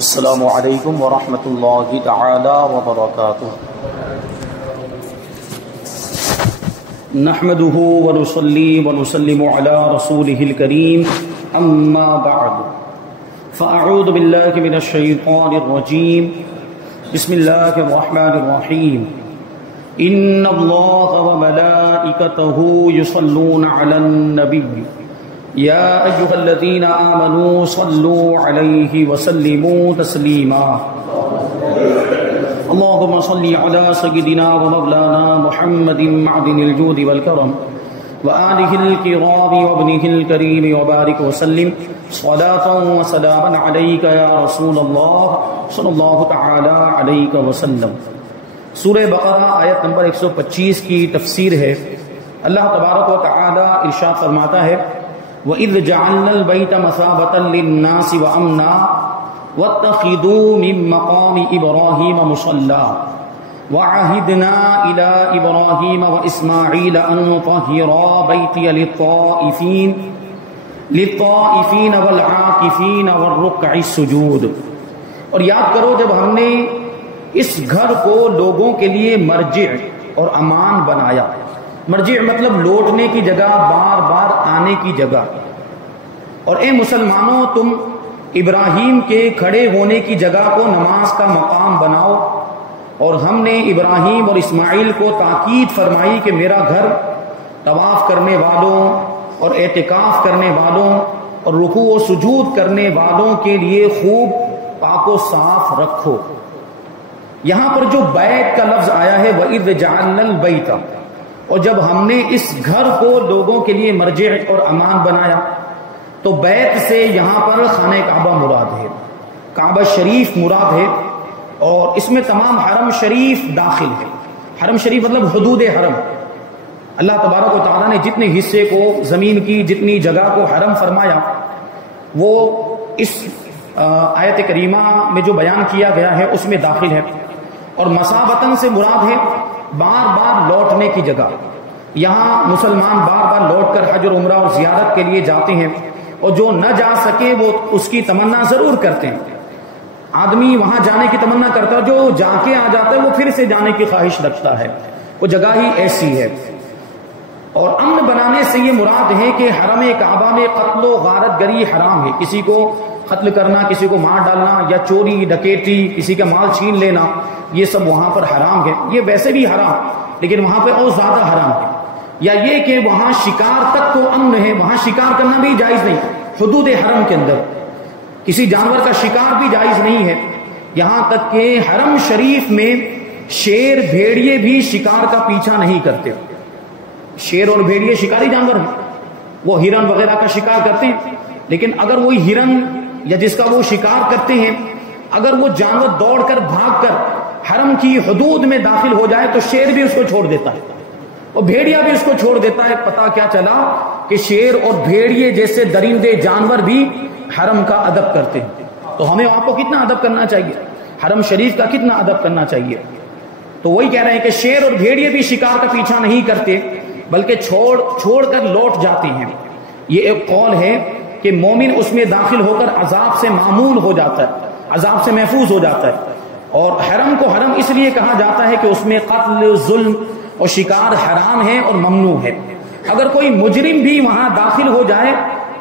السلام علیکم ورحمۃ اللہ تعالی وبرکاتہ۔ نحمده ونصلي ونسلم على رسوله الكريم اما بعد فاعوذ باللہ من الشیطان الرجیم بسم اللہ الرحمن الرحیم ان اللہ وملائکته یصلون علی النبی یا ایہا الذین آمنوا صلوا علیہ وسلموا تسلیما اللهم صل على سيدنا ومولانا محمد معدن الجود والكرم وآله الكرام وابنه الكريم وبارك وسلم صلاة وسلاما عليك يا رسول الله صلى الله تعالى عليك وسلم۔ سورہ بقرہ آیت نمبر 125 کی تفسیر ہے۔ اللہ تبارک و تعالی ارشاد فرماتا ہے وَإِذْ جَعَلْنَا الْبَيْتَ مَثَابَةً لِلنَّاسِ وَأَمْنًا وَاتَّخِذُوا مِن مَّقَامِ إِبْرَاهِيمَ مُصَلًّى وَعَهِدْنَا إِلَىٰ إِبْرَاهِيمَ وَإِسْمَاعِيلَ أَن طَهِّرَا بَيْتِيَ لِلطَّائِفِينَ وَالْعَاكِفِينَ وَالرُّكَّعِ السُّجُودِ۔ اور یاد کرو جب ہم نے اس گھر کو لوگوں کے لیے مرجع اور امان بنایا۔ مرجع مطلب لوٹنے کی جگہ، بار بار آنے کی جگہ۔ اور اے مسلمانوں، تم ابراہیم کے کھڑے ہونے کی جگہ کو نماز کا مقام بناؤ۔ اور ہم نے ابراہیم اور اسماعیل کو تاکید فرمائی کہ میرا گھر طواف کرنے والوں اور اعتکاف کرنے والوں اور رکوع و سجود کرنے والوں کے لیے خوب پاک و صاف رکھو۔ یہاں پر جو بیت کا لفظ آیا ہے وَإِذْ جَعَلْنَا الْبَيْتَ، اور جب ہم نے اس گھر کو لوگوں کے لیے مرجع اور امان بنایا تو بیت سے یہاں پر خانہ کعبہ مراد ہے، کعبہ شریف مراد ہے، اور اس میں تمام حرم شریف داخل ہے۔ حرم شریف مطلب حدود حرم۔ اللہ تبارک و تعالیٰ نے جتنے حصے کو، زمین کی جتنی جگہ کو حرم فرمایا وہ اس آیت کریمہ میں جو بیان کیا گیا ہے اس میں داخل ہے۔ اور مسابتن سے مراد ہے بار بار لوٹنے کی جگہ۔ یہاں مسلمان بار بار لوٹ کر حج اور عمرہ اور زیارت کے لیے جاتے ہیں، اور جو نہ جا سکے وہ اس کی تمنا ضرور کرتے ہیں۔ آدمی وہاں جانے کی تمنا کرتا ہے، جو جا کے آ جاتا ہے وہ پھر سے جانے کی خواہش رکھتا ہے، وہ جگہ ہی ایسی ہے۔ اور امن بنانے سے یہ مراد ہے کہ حرم کعبہ میں قتل و غارت گری حرام ہے۔ کسی کو قتل کرنا، کسی کو مار ڈالنا، یا چوری ڈکیٹی، کسی کا مال چھین لینا، یہ سب وہاں پر حرام ہے۔ یہ ویسے بھی حرام، لیکن وہاں پہ اور زیادہ حرام ہے۔ یا یہ کہ وہاں شکار تک تو امن ہے، وہاں شکار کرنا بھی جائز نہیں۔ حدود حرم کے اندر کسی جانور کا شکار بھی جائز نہیں ہے۔ یہاں تک کہ حرم شریف میں شیر بھیڑیے بھی شکار کا پیچھا نہیں کرتے۔ شیر اور بھیڑیے شکاری جانور ہیں، وہ ہرن وغیرہ کا شکار کرتے ہیں، لیکن اگر وہی ہرن یا جس کا وہ شکار کرتے ہیں اگر وہ جانور دوڑ کر بھاگ کر حرم کی حدود میں داخل ہو جائے تو شیر بھی اس کو چھوڑ دیتا ہے اور بھیڑیا بھی اس کو چھوڑ دیتا ہے۔ پتہ کیا چلا کہ شیر اور بھیڑیے جیسے درندے جانور بھی حرم کا ادب کرتے ہیں۔ تو ہمیں آپ کو کتنا ادب کرنا چاہیے، حرم شریف کا کتنا ادب کرنا چاہیے۔ تو وہی کہہ رہے ہیں کہ شیر اور بھیڑیے بھی شکار کا پیچھا نہیں کرتے بلکہ چھوڑ کر لوٹ جاتے ہیں۔ یہ ایک قول ہے کہ مومن اس میں داخل ہو کر عذاب سے معمون ہو جاتا ہے، عذاب سے محفوظ ہو جاتا ہے۔ اور حرم کو حرم اس لیے کہا جاتا ہے کہ اس میں قتل، ظلم اور شکار حرام ہے اور ممنوع ہے۔ اگر کوئی مجرم بھی وہاں داخل ہو جائے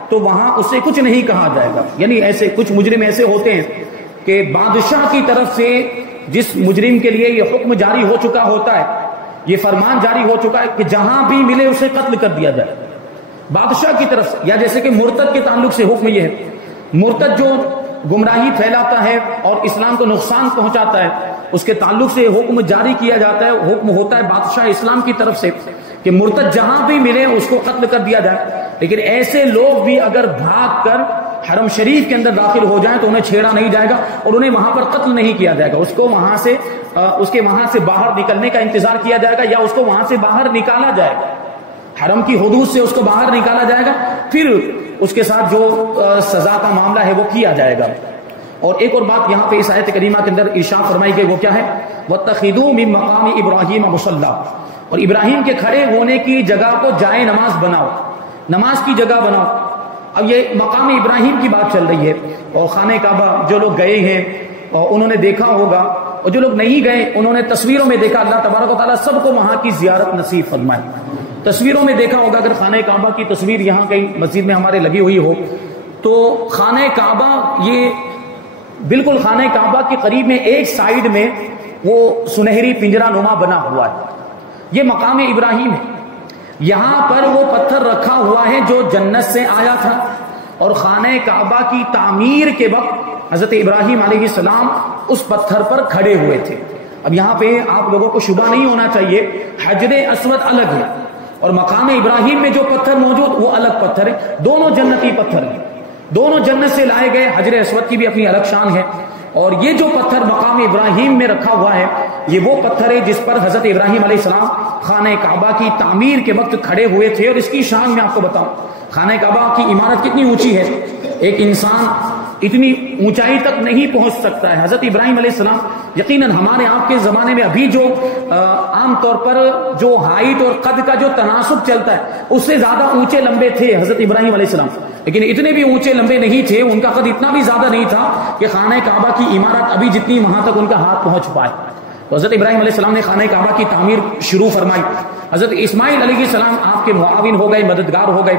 تو وہاں اسے کچھ نہیں کہا جائے گا۔ یعنی ایسے کچھ مجرم ایسے ہوتے ہیں کہ بادشاہ کی طرف سے جس مجرم کے لیے یہ حکم جاری ہو چکا ہوتا ہے، یہ فرمان جاری ہو چکا ہے کہ جہاں بھی ملے اسے قتل کر دیا جائے بادشاہ کی طرف سے۔ یا جیسے کہ مرتد کے تعلق سے حکم یہ ہے، مرتد جو گمراہی پھیلاتا ہے اور اسلام کو نقصان پہنچاتا ہے اس کے تعلق سے حکم جاری کیا جاتا ہے، حکم ہوتا ہے بادشاہ اسلام کی طرف سے کہ مرتد جہاں بھی ملے اس کو قتل کر دیا جائے۔ لیکن ایسے لوگ بھی اگر بھاگ کر حرم شریف کے اندر داخل ہو جائیں تو انہیں چھیڑا نہیں جائے گا اور انہیں وہاں پر قتل نہیں کیا جائے گا۔ اس کو وہاں سے باہر نکلنے کا انتظار کیا جائے گا، یا اس کو وہاں سے باہر نکالا جائے گا، حرم کی حدود سے اس کو باہر نکالا جائے گا، پھر اس کے ساتھ جو سزا کا معاملہ ہے وہ کیا جائے گا۔ اور ایک اور بات یہاں پہ اس آیت کریمہ کے اندر ارشاد فرمائی گئی، وہ کیا ہے؟ وَاتَّخِذُوا مِن مَّقَامِ إِبْرَاهِيمَ مُصَلًّى، اور ابراہیم کے کھڑے ہونے کی جگہ کو جائے نماز بناؤ، نماز کی جگہ بناؤ۔ اب یہ مقام ابراہیم کی بات چل رہی ہے، اور خانہ کعبہ جو لوگ گئے ہیں اور انہوں نے دیکھا ہوگا، اور جو لوگ نہیں گئے انہوں نے تصویروں میں دیکھا، اللہ تبارک و تعالیٰ سب کو وہاں کی زیارت نصیب فرمائے۔ تصویروں میں دیکھا ہوگا، اگر خانہ کعبہ کی تصویر یہاں کہیں مسجد میں ہمارے لگی ہوئی ہو تو خانہ کعبہ یہ بالکل خانہ کعبہ کے قریب میں ایک سائیڈ میں وہ سنہری پنجرہ نما بنا ہوا ہے، یہ مقام ابراہیم ہے۔ یہاں پر وہ پتھر رکھا ہوا ہے جو جنت سے آیا تھا، اور خانہ کعبہ کی تعمیر کے وقت حضرت ابراہیم علیہ السلام اس پتھر پر کھڑے ہوئے تھے۔ اب یہاں پہ آپ لوگوں کو شبہ نہیں ہونا چاہیے، حجر اسود الگ ہے اور مقام ابراہیم میں جو پتھر موجود وہ الگ پتھر ہے، دونوں جنتی پتھر ہیں، دونوں جنت سے لائے گئے۔ حجر اسود کی بھی اپنی الگ شان ہے، اور یہ جو پتھر مقام ابراہیم میں رکھا ہوا ہے یہ وہ پتھر ہے جس پر حضرت ابراہیم علیہ السلام خانہ کعبہ کی تعمیر کے وقت کھڑے ہوئے تھے۔ اور اس کی شان میں آپ کو بتاؤں، خانہ کعبہ کی عمارت کتنی اونچی ہے، ایک انسان اتنی اونچائی تک نہیں پہنچ سکتا ہے۔ حضرت ابراہیم علیہ السلام یقیناً ہمارے آپ کے زمانے میں ابھی جو عام طور پر جو ہائٹ اور قد کا جو تناسب چلتا ہے اس سے زیادہ اونچے لمبے تھے حضرت ابراہیم علیہ السلام، لیکن اتنے بھی اونچے لمبے نہیں تھے، ان کا قد اتنا بھی زیادہ نہیں تھا کہ خانہ کعبہ کی عمارت ابھی جتنی وہاں تک ان کا ہاتھ پہنچ پائے۔ تو حضرت ابراہیم علیہ السلام نے خانہ کعبہ کی تعمیر شروع فرمائی۔ حضرت اسماعیل علیہ السلام آپ کے معاون ہو گئے، مددگار ہو گئے،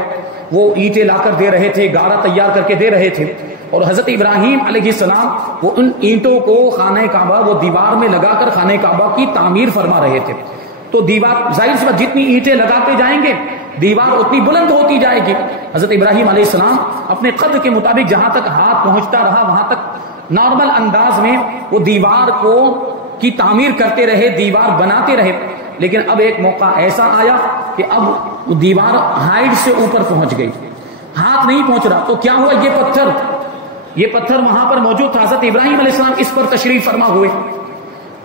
وہ اینٹیں لا کر دے رہے تھے، گارا تیار کر کے دے رہے تھے، اور حضرت ابراہیم علیہ السلام وہ ان اینٹوں کو خانہ کعبہ وہ دیوار میں لگا کر خانہ کعبہ کی تعمیر فرما رہے تھے۔ تو دیوار ظاہر سی بات جتنی اینٹیں لگاتے جائیں گے دیوار اتنی بلند ہوتی جائے گی۔ حضرت ابراہیم علیہ السلام اپنے قد کے مطابق جہاں تک ہاتھ پہنچتا رہا وہاں تک نارمل انداز میں وہ دیوار کو کی تعمیر کرتے رہے، دیوار بناتے رہے، لیکن اب ایک موقع ایسا آیا کہ اب وہ دیوار ہائٹ سے اوپر پہنچ گئی، ہاتھ نہیں پہنچ رہا۔ تو کیا ہوا، یہ پتھر وہاں پر موجود تھا، حضرت ابراہیم علیہ السلام اس پر تشریف فرما ہوئے،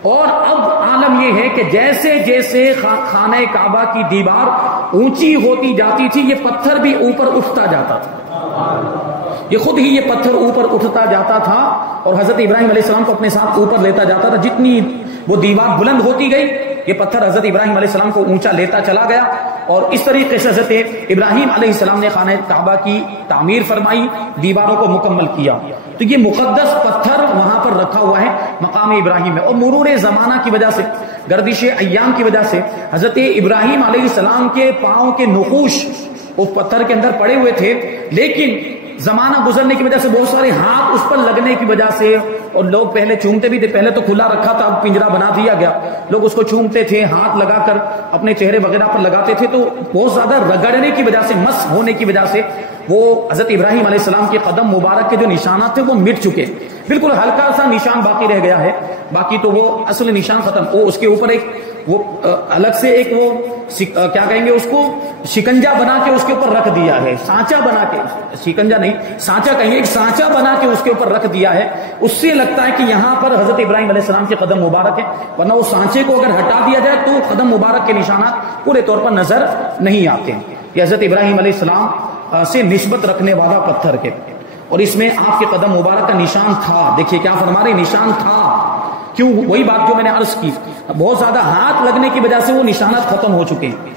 اور اب عالم یہ ہے کہ جیسے جیسے خانہ کعبہ کی دیوار اونچی ہوتی جاتی تھی یہ پتھر بھی اوپر اٹھتا جاتا تھا، یہ خود ہی یہ پتھر اوپر اٹھتا جاتا تھا اور حضرت ابراہیم علیہ السلام کو اپنے ساتھ اوپر لیتا جاتا تھا۔ جتنی وہ دیوار بلند ہوتی گئی یہ پتھر حضرت ابراہیم علیہ السلام کو اونچا لیتا چلا گیا، اور اس طریقے سے حضرت ابراہیم علیہ السلام نے خانہ کعبہ کی تعمیر فرمائی، دیواروں کو مکمل کیا۔ تو یہ مقدس پتھر وہاں پر رکھا ہوا ہے مقام ابراہیم میں، اور مرور زمانہ کی وجہ سے، گردش ایام کی وجہ سے حضرت ابراہیم علیہ السلام کے پاؤں کے نقوش اس پتھر کے اندر پڑے ہوئے تھے، لیکن زمانہ گزرنے کی وجہ سے بہت سارے ہاتھ اس پر لگنے کی وجہ سے، اور لوگ پہلے چومتے بھی تھے، پہلے تو کھلا رکھا تھا اب پنجرا بنا دیا گیا، لوگ اس کو چومتے تھے، ہاتھ لگا کر اپنے چہرے وغیرہ پر لگاتے تھے، تو بہت زیادہ رگڑنے کی وجہ سے، مس ہونے کی وجہ سے وہ حضرت ابراہیم علیہ السلام کے قدم مبارک کے جو نشانات تھے وہ مٹ چکے، بالکل ہلکا سا نشان باقی رہ گیا ہے، باقی تو وہ اصل نشان ختم۔ وہ اس کے اوپر ایک وہ الگ سے ایک وہ کیا کہیں گے اس کو، شکنجا بنا کے اس کے اوپر رکھ دیا ہے، سانچا بنا کے، شکنجا نہیں سانچا کہیں گے، ایک سانچا بنا کے اس کے اوپر رکھ دیا ہے، اس سے لگتا ہے کہ یہاں پر حضرت ابراہیم علیہ السلام کے قدم مبارک ہیں، ورنہ وہ سانچے کو اگر ہٹا دیا جائے تو قدم مبارک کے نشانات پورے طور پر نظر نہیں آتے ہیں۔ یہ حضرت ابراہیم علیہ السلام سے نسبت رکھنے والا پتھر کے، اور اس میں آپ کے قدم مبارک کا نشان تھا۔ دیکھیے کیا فرما رہے، نشان تھا، کیوں؟ وہی بات جو میں نے عرض کی، بہت زیادہ ہاتھ لگنے کی وجہ سے وہ نشانات ختم ہو چکے ہیں،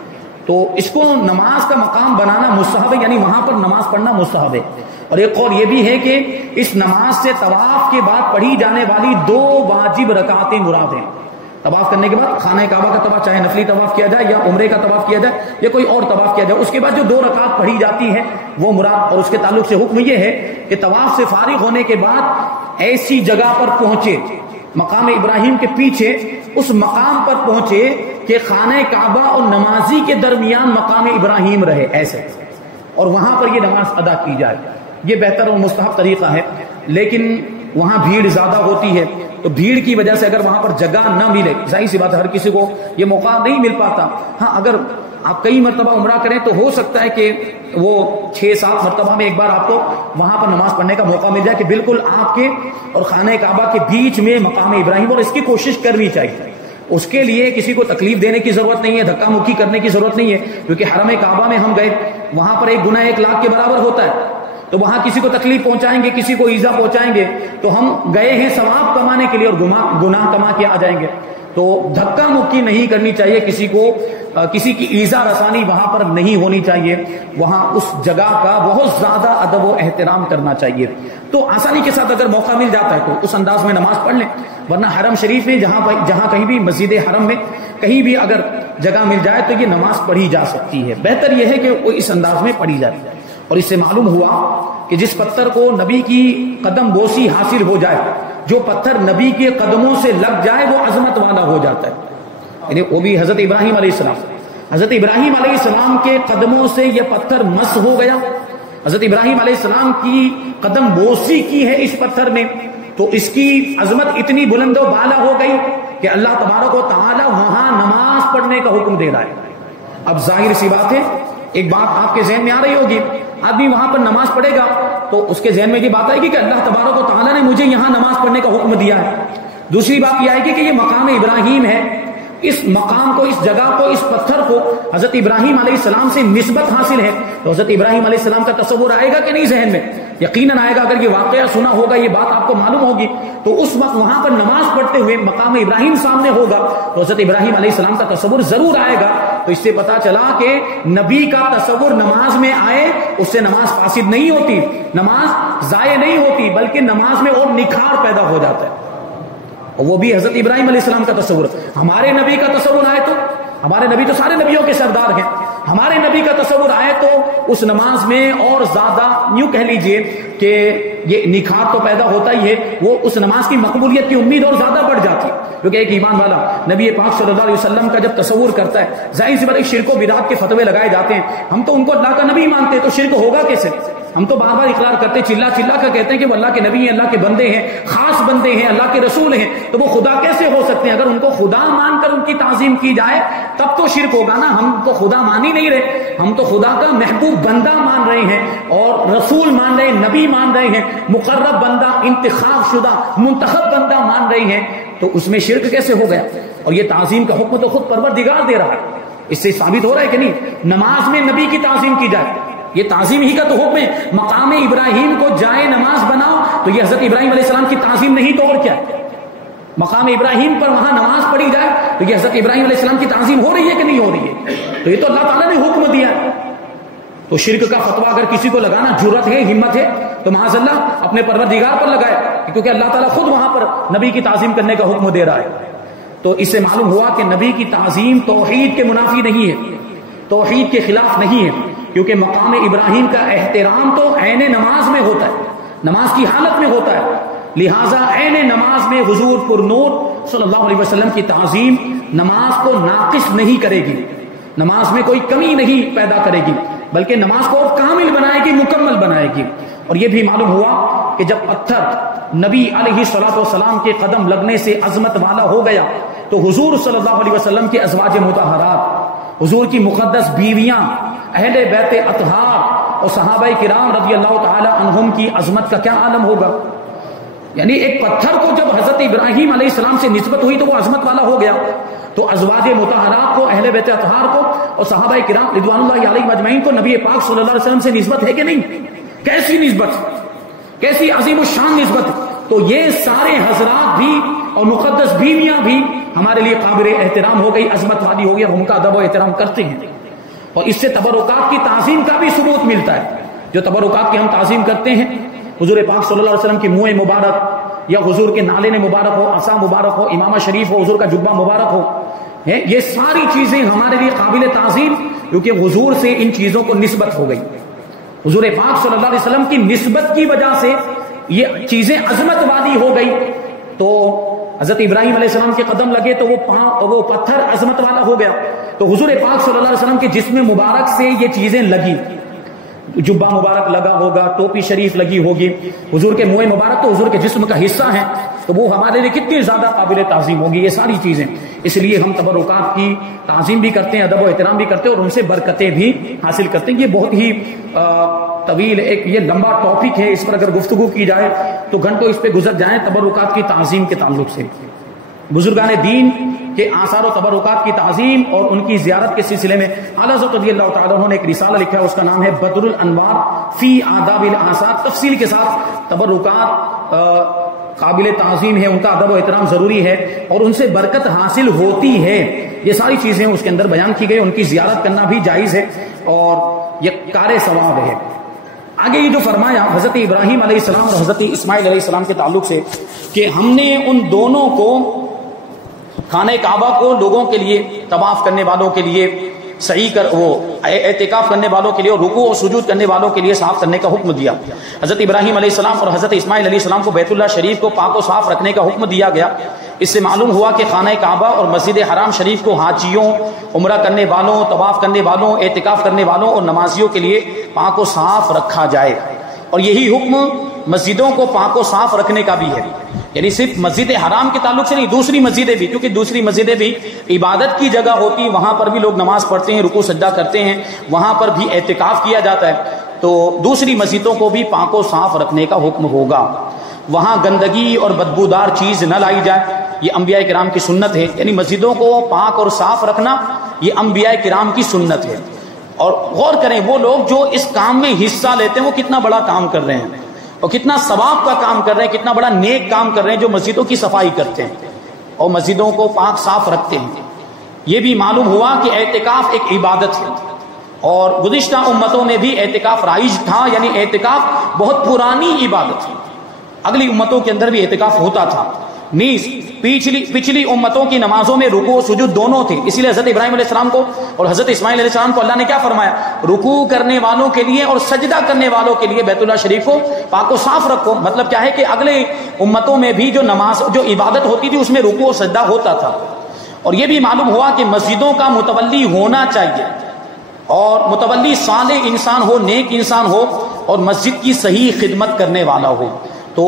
تو اس کو نماز کا مقام بنانا مستحب ہے، یعنی وہاں پر نماز پڑھنا مستحب ہے۔ اور ایک اور یہ بھی ہے کہ اس نماز سے طواف کے بعد پڑھی جانے والی 2 واجب رکعتیں مراد ہیں۔ طواف کرنے کے بعد خانہ کعبہ کا طواف، چاہے نفلی طواف کیا جائے یا عمرے کا طواف کیا جائے یا کوئی اور طواف کیا جائے، اس کے بعد جو 2 رکعت پڑھی جاتی ہیں وہ مراد۔ اور اس کے تعلق سے حکم یہ ہے کہ طواف سے فارغ ہونے کے بعد ایسی جگہ پر پہنچے، مقام ابراہیم کے پیچھے اس مقام پر پہنچے کہ خانہ کعبہ اور نمازی کے درمیان مقام ابراہیم رہے ایسے، اور وہاں پر یہ نماز ادا کی جائے۔ یہ بہتر اور مستحب طریقہ ہے، لیکن وہاں بھیڑ زیادہ ہوتی ہے، تو بھیڑ کی وجہ سے اگر وہاں پر جگہ نہ ملے، ظاہر سی بات ہے ہر کسی کو یہ موقع نہیں مل پاتا۔ ہاں اگر آپ کئی مرتبہ عمرہ کریں تو ہو سکتا ہے کہ وہ 6-7 مرتبہ میں ایک بار آپ کو وہاں پر نماز پڑھنے کا موقع مل جائے کہ بالکل آپ کے اور خانہ کعبہ کے بیچ میں مقام ابراہیم، اور اس کی کوشش کرنی چاہیے۔ اس کے لیے کسی کو تکلیف دینے کی ضرورت نہیں ہے، دھکا مکی کرنے کی ضرورت نہیں ہے، کیونکہ حرم کعبہ میں ہم گئے، وہاں پر ایک گناہ 1 لاکھ کے برابر ہوتا ہے، تو وہاں کسی کو تکلیف پہنچائیں گے، کسی کو ایذا پہنچائیں گے، تو ہم گئے ہیں ثواب کمانے کے لیے اور گناہ کما کے آ جائیں گے۔ تو دھکا مکی نہیں کرنی چاہیے، کسی کی ایذا رسانی وہاں پر نہیں ہونی چاہیے، وہاں اس جگہ کا بہت زیادہ ادب و احترام کرنا چاہیے۔ تو آسانی کے ساتھ اگر موقع مل جاتا ہے تو اس انداز میں نماز پڑھ لیں، ورنہ حرم شریف میں جہاں کہیں بھی مسجد حرم میں کہیں بھی اگر جگہ مل جائے تو یہ نماز پڑھی جا سکتی ہے۔ بہتر یہ ہے کہ وہ اس انداز میں پڑھی جائے۔ اور اس سے معلوم ہوا کہ جس پتھر کو نبی کی قدم بوسی حاصل ہو جائے، جو پتھر نبی کے قدموں سے لگ جائے وہ عظمت والا ہو جاتا ہے۔ یعنی وہ بھی حضرت ابراہیم علیہ السلام، حضرت ابراہیم علیہ السلام کے قدموں سے یہ پتھر مس ہو گیا، حضرت ابراہیم علیہ السلام کی قدم بوسی کی ہے اس پتھر نے، تو اس کی عظمت اتنی بلند و بالا ہو گئی کہ اللہ تبارک و تعالی وہاں نماز پڑھنے کا حکم دے رہا ہے۔ اب ظاہر سی بات ہے، ایک بات آپ کے ذہن میں آ رہی ہوگی، آدمی وہاں پر نماز پڑھے گا تو اس کے ذہن میں یہ بات آئے گی کہ اللہ تبارک و تعالیٰ نے مجھے یہاں نماز پڑھنے کا حکم دیا ہے۔ دوسری بات یہ آئے گی کہ یہ مقام ابراہیم ہے، اس مقام کو، اس جگہ کو، اس پتھر کو حضرت ابراہیم علیہ السلام سے نسبت حاصل ہے، تو حضرت ابراہیم علیہ السلام کا تصور آئے گا کہ نہیں ذہن میں؟ یقیناً آئے گا۔ اگر یہ واقعہ سنا ہوگا، یہ بات آپ کو معلوم ہوگی، تو اس وقت وہاں پر نماز پڑھتے ہوئے مقام ابراہیم سامنے ہوگا تو حضرت ابراہیم علیہ السلام کا تصور ضرور آئے گا۔ تو اس سے پتا چلا کہ نبی کا تصور نماز میں آئے، اس سے نماز فاسد نہیں ہوتی، نماز ضائع نہیں ہوتی، بلکہ نماز میں اور نکھار پیدا ہو جاتا ہے۔ وہ بھی حضرت ابراہیم علیہ السلام کا تصور۔ ہمارے نبی کا تصور آئے تو، ہمارے نبی تو سارے نبیوں کے سردار ہیں، ہمارے نبی کا تصور آئے تو اس نماز میں اور زیادہ یوں کہہ لیجئے کہ یہ نکھار تو پیدا ہوتا ہی ہے، وہ اس نماز کی مقبولیت کی امید اور زیادہ بڑھ جاتی ہے۔ کیونکہ ایک ایمان والا نبی پاک صلی اللہ علیہ وسلم کا جب تصور کرتا ہے، ظاہر سی بات ہے شرک و بدعت کے فتوے لگائے جاتے ہیں، ہم تو ان کو اللہ کا نبی مانتے ہیں، تو شرک ہوگا کیسے؟ ہم تو بار بار اقرار کرتے، چلا کر کہتے ہیں کہ وہ اللہ کے نبی ہیں، اللہ کے بندے ہیں، خاص بندے ہیں، اللہ کے رسول ہیں، تو وہ خدا کیسے ہو سکتے ہیں؟ اگر ان کو خدا مان کر ان کی تعظیم کی جائے تب تو شرک ہوگا نا۔ ہم تو خدا مان ہی نہیں رہے، ہم تو خدا کا محبوب بندہ مان رہے ہیں اور رسول مان رہے ہیں، نبی مان رہے ہیں، مقرب بندہ، انتخاب شدہ منتخب بندہ مان رہے ہیں، تو اس میں شرک کیسے ہو گیا؟ اور یہ تعظیم کا حکم تو خود پروردگار دے رہا ہے۔ اس سے ثابت ہو رہا ہے کہ نہیں نماز میں نبی کی تعظیم کی جائے، یہ تعظیم ہی کا تو حکم ہے۔ مقام ابراہیم کو جائے نماز بناؤ تو یہ حضرت ابراہیم علیہ السلام کی تعظیم نہیں تو اور کیا ہے؟ مقام ابراہیم پر وہاں نماز پڑھی جائے تو یہ حضرت ابراہیم علیہ السلام کی تعظیم ہو رہی ہے کہ نہیں ہو رہی ہے؟ تو یہ تو اللہ تعالیٰ نے حکم دیا ہے۔ تو شرک کا فتویٰ اگر کسی کو لگانا جرأت ہے، ہمت ہے، تو معاذ اللہ اپنے پروردگار پر لگائے، کیونکہ اللہ تعالیٰ خود وہاں پر نبی کی تعظیم کرنے کا حکم دے رہا ہے۔ تو اس سے معلوم ہوا کہ نبی کی تعظیم توحید کے منافی نہیں ہے، توحید کے خلاف نہیں ہے، کیونکہ مقام ابراہیم کا احترام تو عین نماز میں ہوتا ہے، نماز کی حالت میں ہوتا ہے، لہٰذا عین نماز میں حضور پر نور صلی اللہ علیہ وسلم کی تعظیم نماز کو ناقص نہیں کرے گی، نماز میں کوئی کمی نہیں پیدا کرے گی، بلکہ نماز کو اور کامل بنائے گی، مکمل بنائے گی۔ اور یہ بھی معلوم ہوا کہ جب پتھر نبی علیہ الصلوۃ والسلام کے قدم لگنے سے عظمت والا ہو گیا تو حضور صلی اللہ علیہ وسلم کے ازواج مطہرات، حضور کی مقدس بیویاں، اہل بیت اطہار اور صحابہ کرام رضی اللہ تعالی عنہم کی عظمت کا کیا عالم ہوگا؟ یعنی ایک پتھر کو جب حضرت ابراہیم علیہ السلام سے نسبت ہوئی تو وہ عظمت والا ہو گیا، تو ازواج مطہرات کو، اہل بیت اطہار کو اور صحابہ کرام رضوان اللہ علیہم اجمعین کو نبی پاک صلی اللہ علیہ وسلم سے نسبت ہے کہ نہیں؟ کیسی نسبت، کیسی عظیم الشان نسبت! تو یہ سارے حضرات بھی اور مقدس بیویاں بھی ہمارے لیے قابل احترام ہو گئی، عظمت والی ہو گئی، اور ہم کا ادب و احترام کرتے ہیں۔ اور اس سے تبرکات کی تعظیم کا بھی ثبوت ملتا ہے۔ جو تبرکات کی ہم تعظیم کرتے ہیں، حضور پاک صلی اللہ علیہ وسلم کی منہ مبارک یا حضور کے نالین مبارک ہو، عصا مبارک ہو، امامہ شریف ہو، حضور کا جبہ مبارک ہو، یہ ساری چیزیں ہمارے لیے قابل تعظیم، کیونکہ حضور سے ان چیزوں کو نسبت ہو گئی۔ حضور پاک صلی اللہ علیہ وسلم کی نسبت کی وجہ سے یہ چیزیں عظمت والی ہو گئی۔ تو حضرت ابراہیم علیہ السلام کے قدم لگے تو وہ پتھر عظمت والا ہو گیا، تو حضور پاک صلی اللہ علیہ وسلم کے جسم مبارک سے یہ چیزیں لگی، جبہ مبارک لگا ہوگا، ٹوپی شریف لگی ہوگی، حضور کے منہ مبارک تو حضور کے جسم کا حصہ ہے، تو وہ ہمارے لیے کتنی زیادہ قابل تعظیم ہوگی یہ ساری چیزیں۔ اس لیے ہم تبرکات کی تعظیم بھی کرتے ہیں، ادب و احترام بھی کرتے ہیں، اور ان سے برکتیں بھی حاصل کرتے ہیں۔ یہ بہت ہی طویل ایک یہ لمبا ٹاپک ہے، اس پر اگر گفتگو کی جائے تو گھنٹوں اس پہ گزر جائیں تبرکات کی تعظیم کے تعلق سے۔ بزرگان دین کے آثار و تبرکات کی تعظیم اور ان کی زیارت کے سلسلے میں اعلیٰ حضرت رضی اللہ تعالیٰ عنہ نے ایک رسالہ لکھا ہے، اس کا نام ہے بدر الانوار فی آداب الآثار، تفصیل کے ساتھ تبرکات قابل تعظیم ہے، ان کا ادب و احترام ضروری ہے اور ان سے برکت حاصل ہوتی ہے، یہ ساری چیزیں اس کے اندر بیان کی گئی. ان کی زیارت کرنا بھی جائز ہے اور یہ کار ثواب ہے. آگے یہ جو فرمایا حضرت ابراہیم علیہ السلام اور حضرت اسماعیل علیہ السلام کے تعلق سے کہ ہم نے ان دونوں کو خانہ کعبہ کو لوگوں کے لیے، طواف کرنے والوں کے لیے، صحیح کر وہ اعتکاف کرنے والوں کے لیے اور رکوع اور سجود کرنے والوں کے لیے صاف کرنے کا حکم دیا. حضرت ابراہیم علیہ السلام اور حضرت اسماعیل علیہ السلام کو بیت اللہ شریف کو پاک و صاف رکھنے کا حکم دیا گیا. اس سے معلوم ہوا کہ خانہ کعبہ اور مسجد حرام شریف کو حاجیوں، عمرہ کرنے والوں، طواف کرنے والوں، اعتکاف کرنے والوں اور نمازیوں کے لیے پاک و صاف رکھا جائے. اور یہی حکم مسجدوں کو پاک و صاف رکھنے کا بھی ہے، یعنی صرف مسجد حرام کے تعلق سے نہیں، دوسری مسجدیں بھی، کیونکہ دوسری مسجدیں بھی عبادت کی جگہ ہوتی ہیں، وہاں پر بھی لوگ نماز پڑھتے ہیں، رکوع سجدہ کرتے ہیں، وہاں پر بھی اعتکاف کیا جاتا ہے. تو دوسری مسجدوں کو بھی پاک و صاف رکھنے کا حکم ہوگا. وہاں گندگی اور بدبودار چیز نہ لائی جائے، یہ انبیاء کرام کی سنت ہے. یعنی مسجدوں کو پاک اور صاف رکھنا یہ انبیاء کرام کی سنت ہے. اور غور کریں وہ لوگ جو اس کام میں حصہ لیتے ہیں وہ کتنا بڑا کام کر رہے ہیں اور کتنا ثواب کا کام کر رہے ہیں، کتنا بڑا نیک کام کر رہے ہیں جو مسجدوں کی صفائی کرتے ہیں اور مسجدوں کو پاک صاف رکھتے ہیں. یہ بھی معلوم ہوا کہ اعتکاف ایک عبادت ہے اور گزشتہ امتوں میں بھی اعتکاف رائج تھا، یعنی اعتکاف بہت پرانی عبادت ہے. اگلی امتوں کے اندر بھی اعتکاف ہوتا تھا. نیز پچھلی امتوں کی نمازوں میں رکوع و سجود دونوں تھے. اسی لیے حضرت ابراہیم علیہ السلام کو اور حضرت اسماعیل علیہ السلام کو اللہ نے کیا فرمایا؟ رکوع کرنے والوں کے لیے اور سجدہ کرنے والوں کے لیے بیت اللہ شریف کو پاک و صاف رکھو. مطلب کیا ہے کہ اگلے امتوں میں بھی جو نماز جو عبادت ہوتی تھی اس میں رکوع و سجدہ ہوتا تھا. اور یہ بھی معلوم ہوا کہ مسجدوں کا متولی ہونا چاہیے اور متولی صالح انسان ہو، نیک انسان ہو اور مسجد کی صحیح خدمت کرنے والا ہو. تو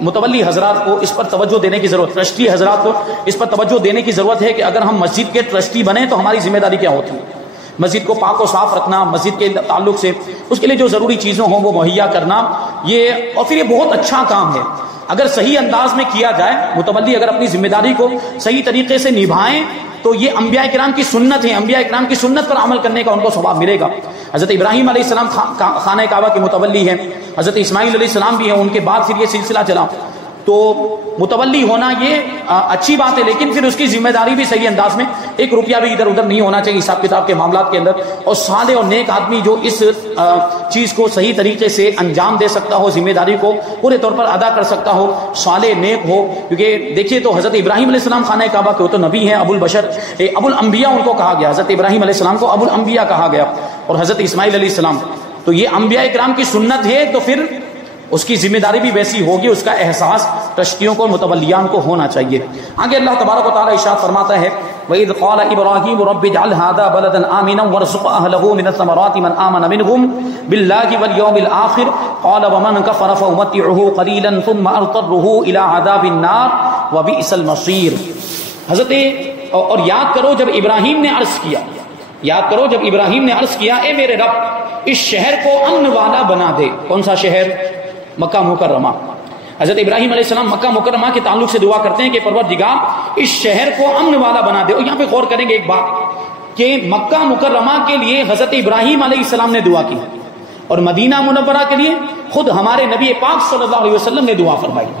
متولی حضرات کو اس پر توجہ دینے کی ضرورت، ٹرسٹی حضرات کو اس پر توجہ دینے کی ضرورت ہے کہ اگر ہم مسجد کے ٹرسٹی بنیں تو ہماری ذمہ داری کیا ہوتی ہے؟ مسجد کو پاک و صاف رکھنا، مسجد کے تعلق سے اس کے لیے جو ضروری چیزیں ہوں وہ مہیا کرنا. یہ اور پھر یہ بہت اچھا کام ہے اگر صحیح انداز میں کیا جائے. متولی اگر اپنی ذمہ داری کو صحیح طریقے سے نبھائیں تو یہ انبیاء کرام کی سنت ہے، انبیاء کرام کی سنت پر عمل کرنے کا ان کو ثواب ملے گا. حضرت ابراہیم علیہ السلام خانہ کعبہ کے متولی ہیں، حضرت اسماعیل علیہ السلام بھی ہیں، ان کے بعد پھر یہ سلسلہ چلا. تو متولی ہونا یہ اچھی بات ہے، لیکن پھر اس کی ذمہ داری بھی صحیح انداز میں، ایک روپیہ بھی ادھر ادھر نہیں ہونا چاہیے حساب کتاب کے معاملات کے اندر. اور صالح اور نیک آدمی جو اس چیز کو صحیح طریقے سے انجام دے سکتا ہو، ذمہ داری کو پورے طور پر ادا کر سکتا ہو، صالح نیک ہو. کیونکہ دیکھیے تو حضرت ابراہیم علیہ السلام خانہ کعبہ کے وہ تو نبی ہیں، ابو البشر، ابو الانبیاء ان کو کہا گیا. حضرت ابراہیم علیہ السلام کو ابو الانبیاء کہا گیا اور حضرت اسماعیل علیہ السلام. تو یہ انبیاء کرام کی سنت ہے تو پھر اس کی ذمہ داری بھی ویسی ہوگی، اس کا احساس ٹرسٹیوں کو، متولیان کو ہونا چاہیے. آگے اللہ تبارک و تعالیٰ ارشاد فرماتا ہے وَإِذْ قَالَ إِبْرَاهِيمُ رَبِّ اجْعَلْ هَذَا بَلَدًا آمِنًا وَارْزُقْ أَهْلَهُ مِنَ الثَّمَرَاتِ مَنْ آمَنَ مِنْهُمْ بِاللَّهِ وَالْيَوْمِ الْآخِرِ قَالَ وَمَنْ كَفَرَ فَأُمَتِّعُهُ قَلِيلًا ثُمَّ أَضْطَرُّهُ إِلَى عَذَابِ النَّارِ وَبِئْسَ الْمَصِيرُ. حضرت اور یاد کرو جب ابراہیم نے عرض کیا، یاد کرو جب ابراہیم نے عرض کیا اے میرے رب اس شہر کو امن والا بنا دے. کون سا شہر؟ مکہ مکرمہ. حضرت ابراہیم علیہ السلام مکہ مکرمہ کے تعلق سے دعا کرتے ہیں کہ پروردگار اس شہر کو امن والا بنا دے. اور یہاں پہ غور کریں گے ایک بات کہ مکہ مکرمہ کے لیے حضرت ابراہیم علیہ السلام نے دعا کی اور مدینہ منورہ کے لیے خود ہمارے نبی پاک صلی اللہ علیہ وسلم نے دعا فرمائی.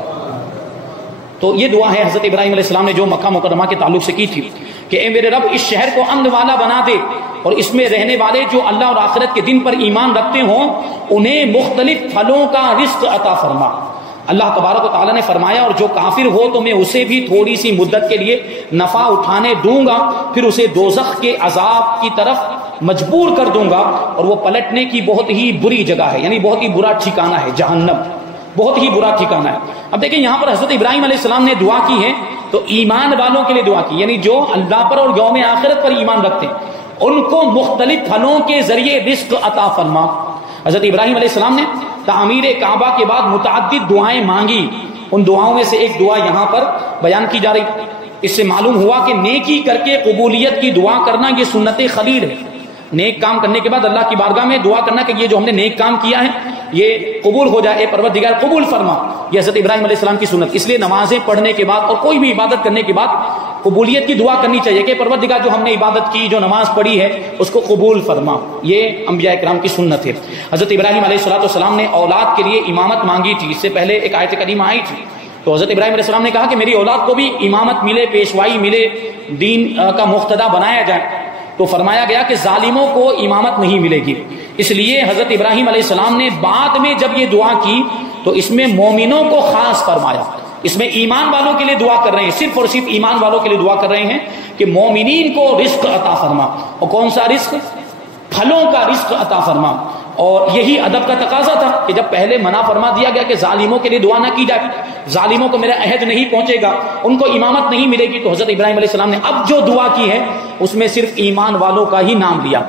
تو یہ دعا ہے حضرت ابراہیم علیہ السلام نے جو مکہ مکرمہ کے تعلق سے کی تھی کہ اے میرے رب اس شہر کو امن والا بنا دے اور اس میں رہنے والے جو اللہ اور آخرت کے دن پر ایمان رکھتے ہوں انہیں مختلف پھلوں کا رزق عطا فرما. اللہ تبارک و تعالیٰ نے فرمایا اور جو کافر ہو تو میں اسے بھی تھوڑی سی مدت کے لیے نفع اٹھانے دوں گا، پھر اسے دوزخ کے عذاب کی طرف مجبور کر دوں گا اور وہ پلٹنے کی بہت ہی بری جگہ ہے، یعنی بہت ہی برا ٹھکانہ ہے، جہنم بہت ہی برا ٹھکانہ ہے. اب دیکھیں یہاں پر حضرت ابراہیم علیہ السلام نے دعا کی ہے تو ایمان والوں کے لیے دعا کی، یعنی جو اللہ پر اور یوم آخرت پر ایمان رکھتے ہیں ان کو مختلف پھلوں کے ذریعے رزق عطا فرما. حضرت ابراہیم علیہ السلام نے تعمیر کعبہ کے بعد متعدد دعائیں مانگی، ان دعاؤں میں سے ایک دعا یہاں پر بیان کی جا رہی. اس سے معلوم ہوا کہ نیکی کر کے قبولیت کی دعا کرنا یہ سنت خلیل ہے. نیک کام کرنے کے بعد اللہ کی بارگاہ میں دعا کرنا کہ یہ جو ہم نے نیک کام کیا ہے یہ قبول ہو جائے، اے پروردگار قبول فرما. یہ حضرت ابراہیم علیہ السلام کی سنت. اس لیے نمازیں پڑھنے کے بعد اور کوئی بھی عبادت کرنے کے بعد قبولیت کی دعا کرنی چاہیے کہ پروردگار جو ہم نے عبادت کی، جو نماز پڑھی ہے، اس کو قبول فرما. یہ انبیاء کرام کی سنت ہے. حضرت ابراہیم علیہ السلام نے اولاد کے لیے امامت مانگی تھی. اس سے پہلے ایک آیت کریمہ آئی تھی، تو حضرت ابراہیم علیہ السلام نے کہا کہ میری اولاد کو بھی امامت ملے، پیشوائی ملے، دین کا مقتدا بنایا جائے. تو فرمایا گیا کہ ظالموں کو امامت نہیں ملے گی. اس لیے حضرت ابراہیم علیہ السلام نے بعد میں جب یہ دعا کی تو اس میں مومنوں کو خاص فرمایا. اس میں ایمان والوں کے لیے دعا کر رہے ہیں، صرف اور صرف ایمان والوں کے لیے دعا کر رہے ہیں کہ مومنین کو رزق عطا فرما. اور کون سا رزق؟ پھلوں کا رزق عطا فرما. اور یہی ادب کا تقاضا تھا کہ جب پہلے منع فرما دیا گیا کہ ظالموں کے لیے دعا نہ کی جائے، ظالموں کو میرا عہد نہیں پہنچے گا، ان کو امامت نہیں ملے گی، تو حضرت ابراہیم علیہ السلام نے اب جو دعا کی ہے اس میں صرف ایمان والوں کا ہی نام لیا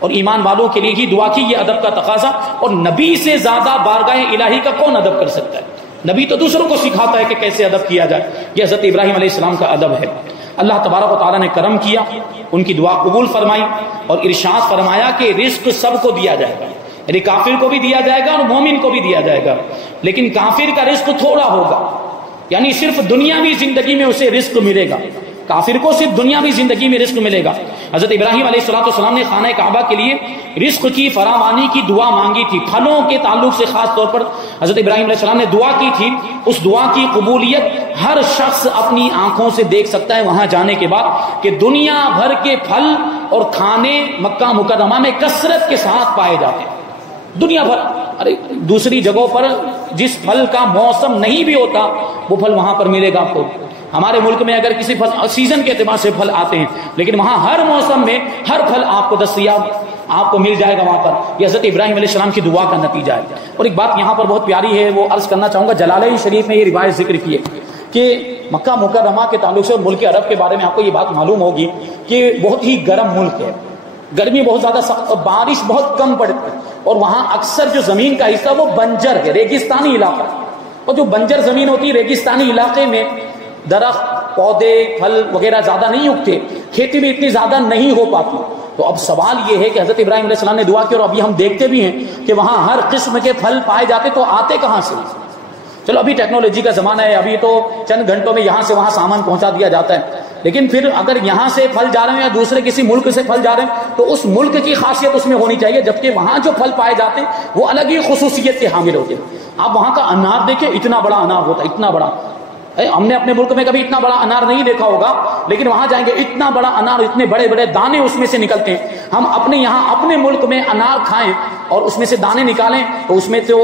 اور ایمان والوں کے لیے ہی دعا کی. یہ ادب کا تقاضا. اور نبی سے زیادہ بارگاہ الہی کا کون ادب کر سکتا ہے؟ نبی تو دوسروں کو سکھاتا ہے کہ کیسے ادب کیا جائے. یہ حضرت ابراہیم علیہ السلام کا ادب ہے. اللہ تبارک و تعالیٰ نے کرم کیا، ان کی دعا قبول فرمائی اور ارشاد فرمایا کہ رزق سب کو دیا جائے گا، یعنی کافر کو بھی دیا جائے گا اور مومن کو بھی دیا جائے گا. لیکن کافر کا رزق تھوڑا ہوگا، یعنی صرف دنیاوی زندگی میں اسے رزق ملے گا. کافر کو صرف دنیاوی زندگی میں رزق ملے گا. حضرت ابراہیم علیہ السلام نے خانہ کعبہ کے لیے رزق کی فراوانی کی دعا مانگی تھی. پھلوں کے تعلق سے خاص طور پر حضرت ابراہیم علیہ السلام نے دعا کی تھی. اس دعا کی قبولیت ہر شخص اپنی آنکھوں سے دیکھ سکتا ہے وہاں جانے کے بعد کہ دنیا بھر کے پھل اور کھانے مکہ مکرمہ میں کثرت کے ساتھ پائے جاتے ہیں. دنیا بھر، ارے دوسری جگہوں پر جس پھل کا موسم نہیں بھی ہوتا وہ پھل وہاں پر ملے گا آپ کو. ہمارے ملک میں اگر کسی سیزن کے اعتبار سے پھل آتے ہیں، لیکن وہاں ہر موسم میں ہر پھل آپ کو دستیاب آپ کو مل جائے گا وہاں پر. یہ حضرت ابراہیم علیہ السلام کی دعا کا نتیجہ ہے. اور ایک بات یہاں پر بہت پیاری ہے، وہ عرض کرنا چاہوں گا. جلالین شریف میں یہ روایت ذکر کی ہے کہ مکہ مکرمہ کے تعلق سے اور ملک عرب کے بارے میں آپ کو یہ بات معلوم ہوگی کہ بہت ہی گرم ملک ہے، گرمی بہت زیادہ سخت اور بارش بہت کم پڑتی ہے. اور وہاں اکثر جو زمین کا حصہ وہ بنجر ہے، ریگستانی علاقہ. اور جو بنجر زمین ہوتی ہے ریگستانی علاقے میں درخت، پودے، پھل وغیرہ زیادہ نہیں اگتے، کھیتی بھی اتنی زیادہ نہیں ہو پاتی. تو اب سوال یہ ہے کہ حضرت ابراہیم علیہ السلام نے دعا کی اور ابھی ہم دیکھتے بھی ہیں کہ وہاں ہر قسم کے پھل پائے جاتے، تو آتے کہاں سے؟ چلو ابھی ٹیکنالوجی کا زمانہ ہے، ابھی تو چند گھنٹوں میں یہاں سے وہاں سامان پہنچا دیا جاتا ہے. لیکن پھر اگر یہاں سے پھل جا رہے ہیں یا دوسرے کسی ملک سے پھل جا رہے ہیں تو اس ملک کی خاصیت اس میں ہونی چاہیے، جبکہ وہاں جو پھل پائے جاتے ہیں وہ الگ ہی خصوصیت کے حامل ہوتے ہیں. آپ وہاں کا انار دیکھیں، اتنا بڑا انار ہوتا ہے، اتنا بڑا. ہم نے اپنے ملک میں کبھی اتنا بڑا انار نہیں دیکھا ہوگا، لیکن وہاں جائیں گے اتنا بڑا انار، اتنے بڑے بڑے دانے اس میں سے نکلتے ہیں. ہم اپنے یہاں اپنے ملک میں انار کھائیں اور اس میں سے دانے نکالیں تو اس میں تو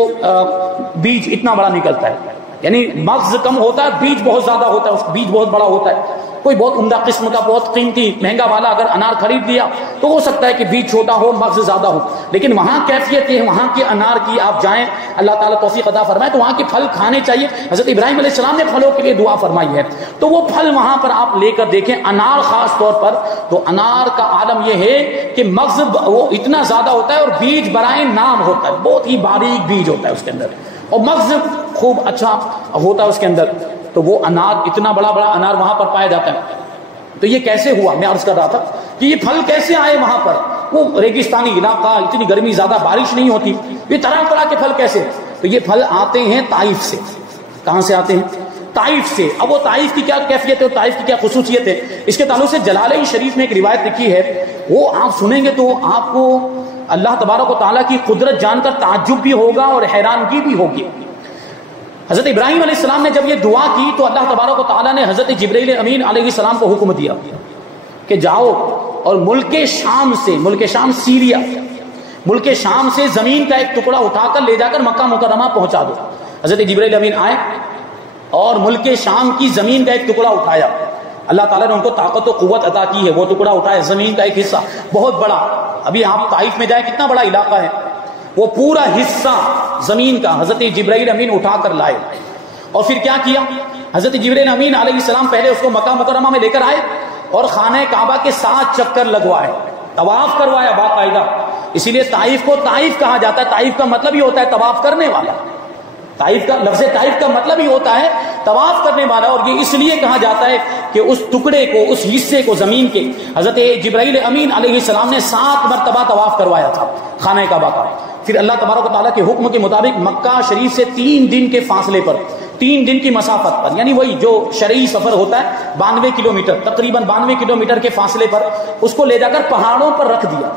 بیج اتنا بڑا نکلتا ہے، یعنی مغز کم ہوتا ہے، بیج بہت زیادہ ہوتا ہے، اس بیج بہت بڑا ہوتا ہے. کوئی بہت عمدہ قسم کا بہت قیمتی مہنگا والا اگر انار خرید لیا تو ہو سکتا ہے کہ بیج چھوٹا ہو، مغز زیادہ ہو. لیکن وہاں کیفیت ہے وہاں کے انار کی. آپ جائیں، اللہ تعالیٰ توفیق عطا فرمائے، تو وہاں کے پھل کھانے چاہیے. حضرت ابراہیم علیہ السلام نے پھلوں کے لیے دعا فرمائی ہے، تو وہ پھل وہاں پر آپ لے کر دیکھیں. انار خاص طور پر، تو انار کا عالم یہ ہے کہ مغز وہ اتنا زیادہ ہوتا ہے اور بیج برائے نام ہوتا ہے، بہت ہی باریک بیج ہوتا ہے اس کے اندر، اور مغز خوب اچھا ہوتا ہے اس کے اندر. تو وہ انار، اتنا بڑا بڑا انار وہاں پر پایا جاتا ہے. تو یہ کیسے ہوا؟ میں عرض کر رہا تھا کہ یہ پھل کیسے آئے وہاں پر. وہ ریگستانی علاقہ، اتنی گرمی، زیادہ بارش نہیں ہوتی، یہ طرح طرح کے پھل کیسے؟ تو یہ پھل آتے ہیں طائف سے. کہاں سے آتے ہیں؟ طائف سے. اب وہ طائف کی کیا کیفیت ہے اور طائف کی کیا خصوصیت ہے، اس کے تعلق سے جلالین شریف میں ایک روایت لکھی ہے، وہ آپ سنیں گے تو آپ کو اللہ تبارک و تعالیٰ کی قدرت جان کر تعجب بھی ہوگا اور حیرانگی بھی ہوگی. حضرت ابراہیم علیہ السلام نے جب یہ دعا کی تو اللہ تبارک و تعالیٰ نے حضرت جبرائیل امین علیہ السلام کو حکم دیا کہ جاؤ اور ملک شام سے، ملک شام سیریا، ملک شام سے زمین کا ایک ٹکڑا اٹھا کر لے جا کر مکہ مکرمہ پہنچا دو. حضرت جبرائیل امین آئے اور ملک شام کی زمین کا ایک ٹکڑا اٹھایا. اللہ تعالیٰ نے ان کو طاقت و قوت عطا کی ہے. وہ ٹکڑا اٹھایا، زمین کا ایک حصہ بہت بڑا. ابھی آپ طائف میں جائیں، کتنا بڑا علاقہ ہے، وہ پورا حصہ زمین کا حضرت جبرائیل امین اٹھا کر لائے. اور پھر کیا کیا؟ حضرت جبرائیل امین علیہ السلام پہلے اس کو مکہ مکرمہ میں لے کر آئے اور خانہ کعبہ کے 7 چکر لگوائے، طواف کروایا باقاعدہ. اسی لیے طائف کو طائف کہا جاتا ہے. طائف کا مطلب ہی ہوتا ہے طواف کرنے والا. طائف کا لفظ طائف کا مطلب ہی ہوتا ہے طواف کرنے والا. اور یہ اس لیے کہا جاتا ہے کہ اس ٹکڑے کو، اس حصے کو زمین کے حضرت جبرائیل امین علیہ السلام نے 7 مرتبہ طواف کروایا تھا خانہ کعبہ کا. پھر اللہ تبارک و تعالیٰ کے حکم کے مطابق مکہ شریف سے 3 دن کے فاصلے پر 3 دن کی مسافت پر، یعنی وہی جو شرعی سفر ہوتا ہے 92 کلومیٹر، تقریباً 92 کلومیٹر کے فاصلے پر اس کو لے جا کر پہاڑوں پر رکھ دیا۔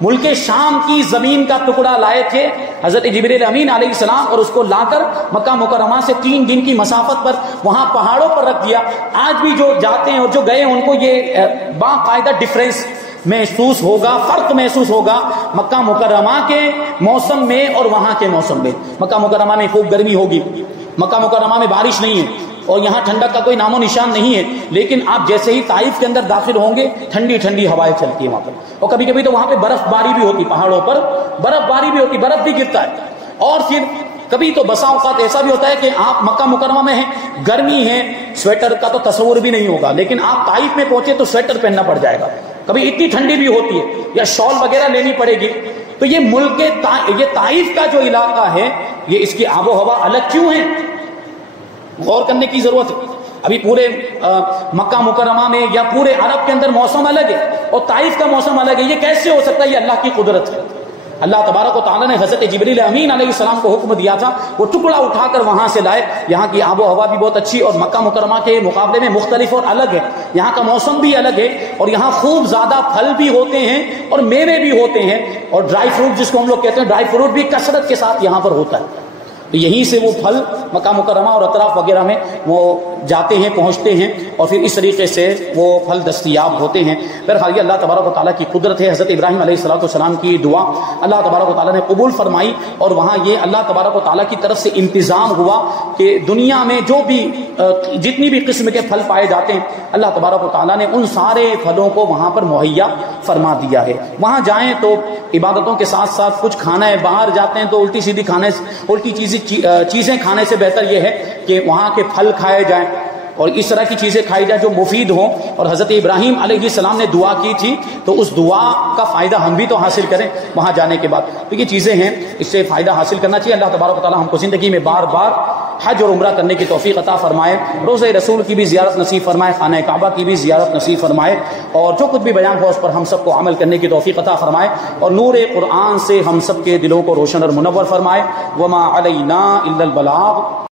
ملک شام کی زمین کا ٹکڑا لائے تھے حضرت جبریل امین علیہ السلام، اور اس کو لا کر مکہ مکرمہ سے 3 دن کی مسافت پر وہاں پہاڑوں پر رکھ دیا۔ آج بھی جو جاتے ہیں اور جو گئے ان کو یہ باقاعدہ ڈفرینس محسوس ہوگا، فرق محسوس ہوگا مکہ مکرمہ کے موسم میں اور وہاں کے موسم میں۔ مکہ مکرمہ میں خوب گرمی ہوگی، مکہ مکرمہ میں بارش نہیں ہے اور یہاں ٹھنڈک کا کوئی نام و نشان نہیں ہے، لیکن آپ جیسے ہی طائف کے اندر داخل ہوں گے ٹھنڈی ٹھنڈی ہوائیں چلتی ہیں وہاں پر، اور کبھی کبھی تو وہاں پہ برف باری بھی ہوتی، پہاڑوں پر برف باری بھی ہوتی، برف بھی گرتا ہے۔ اور پھر کبھی تو بسا اوقات ایسا بھی ہوتا ہے کہ آپ مکہ مکرمہ میں ہیں، گرمی ہے، سویٹر کا تو تصور بھی نہیں ہوگا، لیکن آپ طائف میں پہنچے تو سویٹر پہننا پڑ جائے گا، کبھی اتنی ٹھنڈی بھی ہوتی ہے یا شال وغیرہ لینی پڑے گی۔ تو یہ ملک یہ طائف کا جو علاقہ ہے، یہ اس کی آب و ہوا الگ کیوں ہے، غور کرنے کی ضرورت ہے۔ ابھی پورے مکہ مکرمہ میں یا پورے عرب کے اندر موسم الگ ہے اور طائف کا موسم الگ ہے، یہ کیسے ہو سکتا ہے؟ یہ اللہ کی قدرت ہے۔ اللہ تبارک و تعالیٰ نے حضرت جبریل امین علیہ السلام کو حکم دیا تھا، وہ ٹکڑا اٹھا کر وہاں سے لائے۔ یہاں کی آب و ہوا بھی بہت اچھی اور مکہ مکرمہ کے مقابلے میں مختلف اور الگ ہے، یہاں کا موسم بھی الگ ہے، اور یہاں خوب زیادہ پھل بھی ہوتے ہیں اور میوے بھی ہوتے ہیں، اور ڈرائی فروٹ جس کو ہم لوگ کہتے ہیں، ڈرائی فروٹ بھی کثرت کے ساتھ یہاں پر ہوتا ہے۔ تو یہیں سے وہ پھل مکہ مکرمہ اور اطراف وغیرہ میں وہ جاتے ہیں، پہنچتے ہیں، اور پھر اس طریقے سے وہ پھل دستیاب ہوتے ہیں۔ بہرحال یہ اللہ تبارک و تعالیٰ کی قدرت ہے۔ حضرت ابراہیم علیہ السلام کی دعا اللہ تبارک و تعالیٰ نے قبول فرمائی، اور وہاں یہ اللہ تبارک و تعالیٰ کی طرف سے انتظام ہوا کہ دنیا میں جو بھی جتنی بھی قسم کے پھل پائے جاتے ہیں، اللہ تبارک و تعالیٰ نے ان سارے پھلوں کو وہاں پر مہیا فرما دیا ہے۔ وہاں جائیں تو عبادتوں کے ساتھ ساتھ کچھ کھانا ہے، باہر جاتے ہیں تو الٹی سیدھی چیزیں کھانے سے بہتر یہ ہے کہ وہاں کے پھل کھائے جائیں اور اس طرح کی چیزیں کھائی جائیں جو مفید ہوں۔ اور حضرت ابراہیم علیہ السلام نے دعا کی تھی، تو اس دعا کا فائدہ ہم بھی تو حاصل کریں وہاں جانے کے بعد۔ تو یہ چیزیں ہیں، اس سے فائدہ حاصل کرنا چاہیے۔ اللہ تبارک و تعالیٰ ہم کو زندگی میں بار بار حج اور عمرہ کرنے کی توفیق عطا فرمائے، روضہ رسول کی بھی زیارت نصیب فرمائے، خانہ کعبہ کی بھی زیارت نصیب فرمائے، اور جو کچھ بھی بیان ہو اس پر ہم سب کو عمل کرنے کی توفیق عطا فرمائے، اور نور قرآن سے ہم سب کے دلوں کو روشن اور منور فرمائے۔ وما علینا الا البلاغ۔